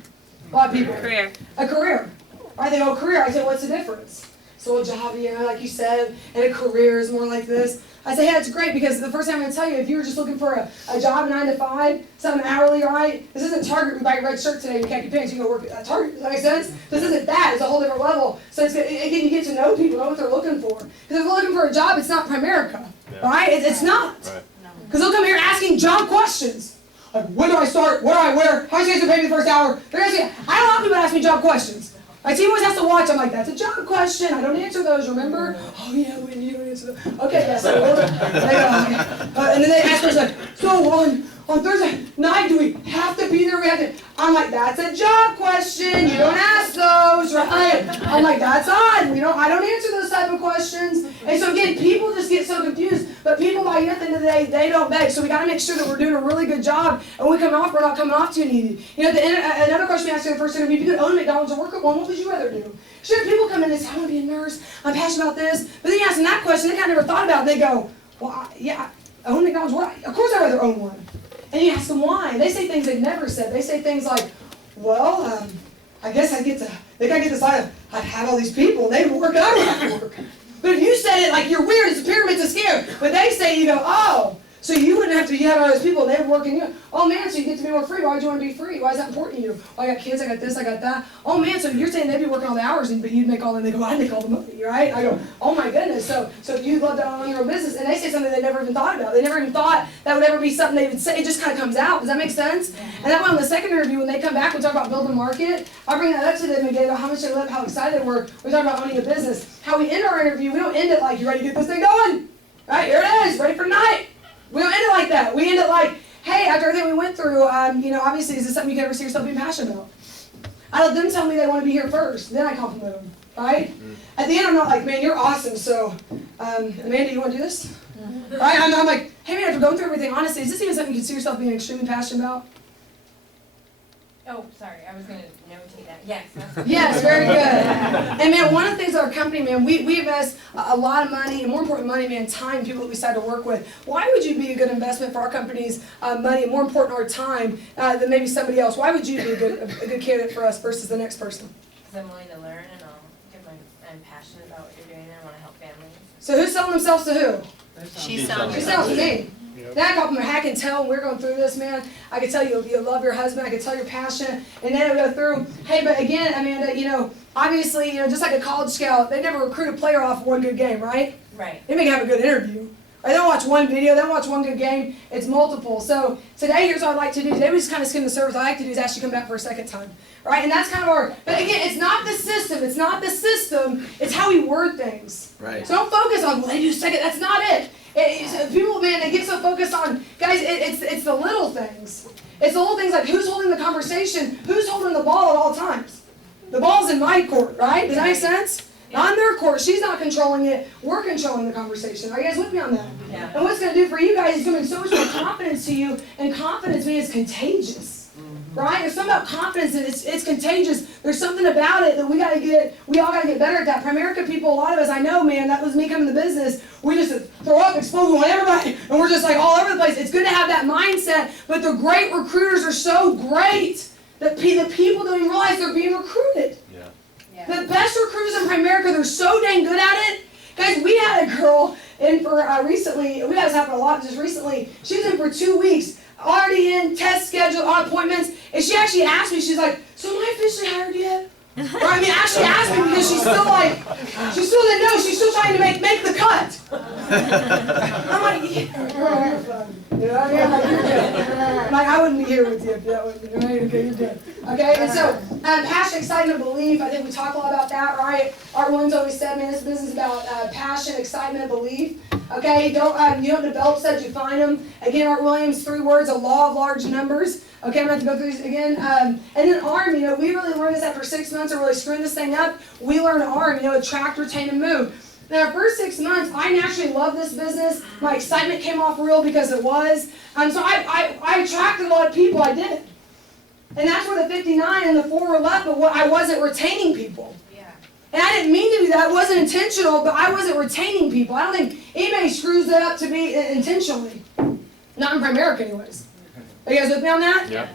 A lot of people. Career. A career. I think, career. I say, what's the difference? So a job, like you said, and a career is more like this. I say, hey, that's great, because the first thing I'm going to tell you, if you were just looking for a job 9 to 5, something hourly, right? This isn't Target. We buy a red shirt today, we khaki pants, you go work at Target. Does that make sense? This isn't that. It's a whole different level. So again, you get to know people, know what they're looking for. Because if they're looking for a job, it's not Primerica, right? It's not. Because they'll come here asking job questions. Like, when do I start? What do I wear? How much you guys pay me the first hour? They're asking. I don't want people to ask me job questions. My team always has to watch. I'm like, that's a job question. I don't answer those, remember? Oh, yeah, when you don't answer those. Okay, yes, I will. And then they ask us, like, so on Thursday night, do we have to be there? We have to. I'm like, that's a job question. You don't ask those, right? I'm like, that's odd. I don't answer those type of questions. And so again, people just get so confused. But people, by the end of the day, they don't beg. So we got to make sure that we're doing a really good job. And when we come off, we're not coming off too needy. Another question we asked in the first interview: if you could own McDonald's or work at one, what would you rather do? Sure, people come in and say, I want to be a nurse. I'm passionate about this. But then you ask them that question, they kind of never thought about it. They go, well, own McDonald's. Of course, I'd rather own one. And you ask them why. They say things they've never said. They say things like, well, I guess I get to decide I'd have all these people and they work out or work. But if you said it like you're weird, it's a pyramid, it's a scare. But they say, you go, oh, so you wouldn't have to have all those people and they would work in you. Oh man, so you get to be more free. Why would you want to be free? Why is that important to you? Well, I got kids, I got this, I got that. Oh man, so you're saying they'd be working all the hours, but you'd make all them. They go, I make all the money, right? I go, oh my goodness. So you'd love to own your own business. And they say something they never even thought about. They never even thought that would ever be something they would say. It just kind of comes out. Does that make sense? And that way on the second interview, when they come back, we talk about building a market. I bring that up to them and get about how much they love, how excited they were. We talk about owning a business. How we end our interview, we don't end it like, you ready to get this thing going? Right, here it is, ready for tonight. We don't end it like that. We end it like, hey, after everything we went through, obviously, is this something you can ever see yourself being passionate about? I let them tell me they want to be here first. Then I compliment them, right? At the end, I'm not like, man, you're awesome. So, Amanda, you want to do this? Right? I'm like, hey, man, after going through everything, honestly, is this even something you can see yourself being extremely passionate about? Oh, sorry, I was going to notate that. Yes. Yes, very good. And man, one of the things at our company, man, we invest a lot of money, and more important money, man, time, people that we decide to work with. Why would you be a good investment for our company's money, and more important, our time, than maybe somebody else? Why would you be a good candidate for us versus the next person? Because I'm willing to learn, and I'm passionate about what you're doing, and I want to help families. So who's selling themselves to who? She's selling She's selling to me. Now I call them a hack and tell, and we're going through this, man. I can tell you love your husband. I can tell you're passionate. And then I go through, hey, but again, Amanda, obviously, just like a college scout, they never recruit a player off of one good game, right? Right. They may have a good interview. They don't watch one video. They don't watch one good game. It's multiple. So today, here's what I'd like to do. Today, we just kind of skim the surface. What I like to do is actually come back for a second time, right? And that's kind of our, but again, it's not the system. It's not the system. It's how we word things. Right. So don't focus on, well, they do second. That's not it. People, man, they get so focused on, guys, it's the little things. It's the little things like who's holding the conversation, who's holding the ball at all times. The ball's in my court, right? Does that make sense? Not in their court. She's not controlling it. We're controlling the conversation. Are you guys with me on that? Yeah. And what's going to do for you guys is going to bring so much more confidence to you, and confidence means it's contagious. Right? There's something about confidence, and it's contagious. There's something about it that we all got to get better at that. Primerica people, a lot of us, I know, man, that was me coming to business. We just throw up, explode on everybody, and we're just like all over the place. It's good to have that mindset, but the great recruiters are so great that the people don't even realize they're being recruited. Yeah. The best recruiters in Primerica, they're so dang good at it. Guys, we had a girl in for recently, we had this happen a lot just recently. She was in for 2 weeks. Already in, test scheduled, on appointments, and she actually asked me, she's like, so am I officially hired yet? Or actually asked me because she still didn't know, she's still trying to make the cut. I'm like, I'm like, I wouldn't be here with you if that wasn't, right? Okay, you're good. Okay, and so, passion, excitement, belief, I think we talk a lot about that, right? Art Williams always said, man, this business is about passion, excitement, belief. Okay, you don't develop such, you find them. Again, Art Williams, 3 words, a law of large numbers. Okay, I'm going to have to go through these again. And then ARM, we really learned this after 6 months of really screwing this thing up. We learned ARM, attract, retain, and move. Now, our first 6 months, I naturally loved this business. My excitement came off real because it was. So I attracted a lot of people, I did. And that's where the 59 and the 4 were left, but I wasn't retaining people. And I didn't mean to do that. It wasn't intentional, but I wasn't retaining people. I don't think anybody screws that up to be intentionally. Not in Primerica, anyways. Are you guys with me on that? Yeah.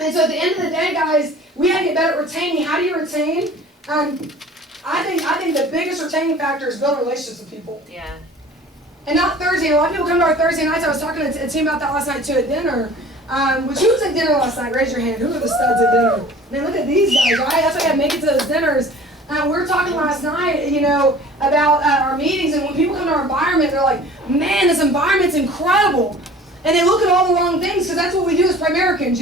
And so at the end of the day, guys, we have to get better at retaining. How do you retain? I think the biggest retaining factor is building relationships with people. Yeah. And not Thursday. A lot of people come to our Thursday nights. I was talking to a team about that last night too at dinner. Who was at dinner last night? Raise your hand. Who were the studs at dinner? Man, look at these guys, right? That's why I got to make it to those dinners. We were talking last night, about our meetings, and when people come to our environment, they're like, man, this environment's incredible. And they look at all the wrong things, because that's what we do as Primericans,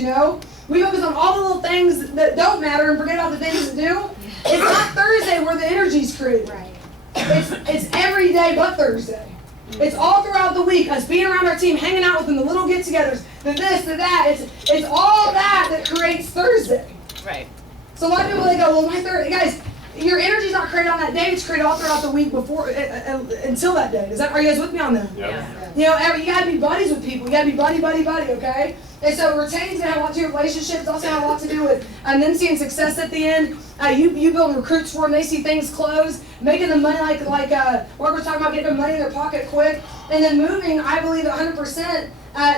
We focus on all the little things that don't matter and forget about the things that do. It's not Thursday where the energy's created. Right. It's every day but Thursday. It's all throughout the week, us being around our team, hanging out with them, the little get-togethers, the this, the that. It's all that creates Thursday. Right. So a lot of people, they go, well, my Thursday, guys, your energy's not created on that day, it's created all throughout the week before, until that day. Are you guys with me on that? Yeah. You know, you gotta be buddies with people. You gotta be buddy, okay? And so retaining's gonna have a lot to do with relationships. Also have a lot to do with them seeing success at the end. You build recruits for them. They see things close, making the money like what we're talking about, getting the money in their pocket quick, and then moving. I believe 100%.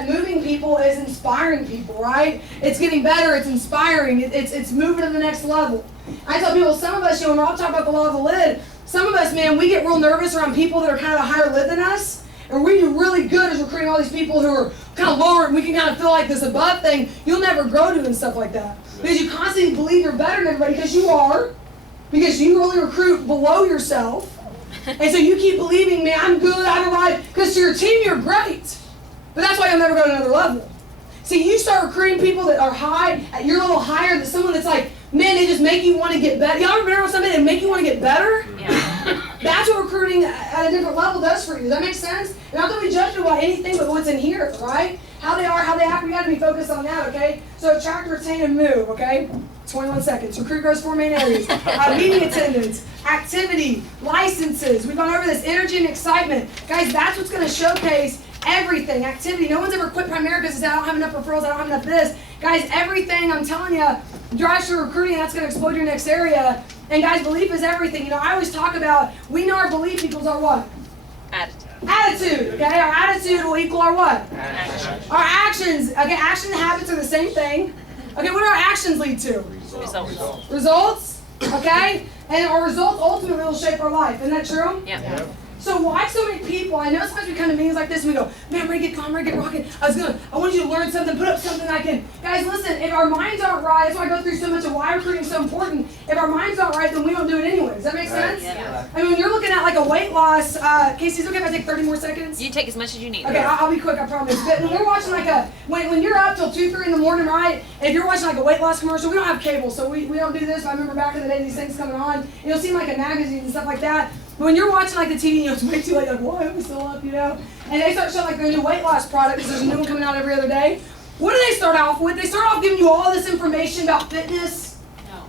Moving people is inspiring people, right? It's getting better. It's inspiring. It's moving to the next level. I tell people, some of us, you know, when we're all talking about the law of the lid, some of us, man, we get real nervous around people that are kind of a higher lid than us. And we do really good as recruiting all these people who are kind of lower, and we can kind of feel like this above thing. You'll never grow doing stuff like that. Because you constantly believe you're better than everybody, because you are. Because you only recruit below yourself. And so you keep believing, man, I'm good, I've arrived. Because to your team, you're great. But that's why you'll never go to another level. See, you start recruiting people that are high, you're a little higher than someone that's like, man, they just make you want to get better. Y'all ever been around somebody that make you want to get better? Yeah. That's what recruiting at a different level does for you. Does that make sense? And not that we judge people about anything but what's in here, right? How they are, how they act, we got to be focused on that, okay? So attract, retain, and move, okay? 21 seconds. Recruit grows 4 main areas. Meeting attendance, activity, licenses. We've gone over this. Energy and excitement. Guys, that's what's going to showcase everything. Activity. No one's ever quit Primerica because I don't have enough referrals, I don't have enough this. Guys, everything, I'm telling you, drives to recruiting, that's going to explode your next area. And guys, belief is everything. You know, I always talk about, we know our belief equals our what? Attitude, okay? Our attitude will equal our what? Our actions. Okay, action and habits are the same thing. Okay, what do our actions lead to? Results, okay? And our results ultimately will shape our life. Isn't that true? Yeah. So why so many people, I know sometimes we come to meetings like this and we go, man, I'm ready to get calm, I'm ready to get rocking. I want you to learn something, put up something I can. Guys, listen, if our minds aren't right, that's why I go through so much of why recruiting is so important. If our minds aren't right, then we don't do it anyway. Does that make sense? Yeah. I mean, when you're looking at like a weight loss, Casey, is it okay if I take 30 more seconds? You take as much as you need. Okay, I'll be quick, I promise. But when we're watching like when you're up till 2, 3 in the morning, right? And if you're watching like a weight loss commercial, we don't have cable, so we don't do this. I remember back in the day, these things coming on, and you'll see like a magazine and stuff like that. But when you're watching like the TV, you know, it's way too late, like, why am I still up, you know? And they start showing like their new weight loss product, because there's a new one coming out every other day. What do they start off with? They start off giving you all this information about fitness.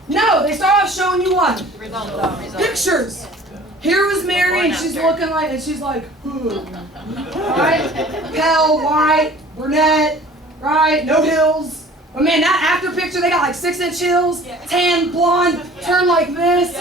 No, they start off showing you what? Results. Pictures. Here was Mary, and she's looking like, and she's like, right? Pale, white, brunette, right? No hills. But man, that after picture, they got like 6-inch hills, tan, blonde, turn like this.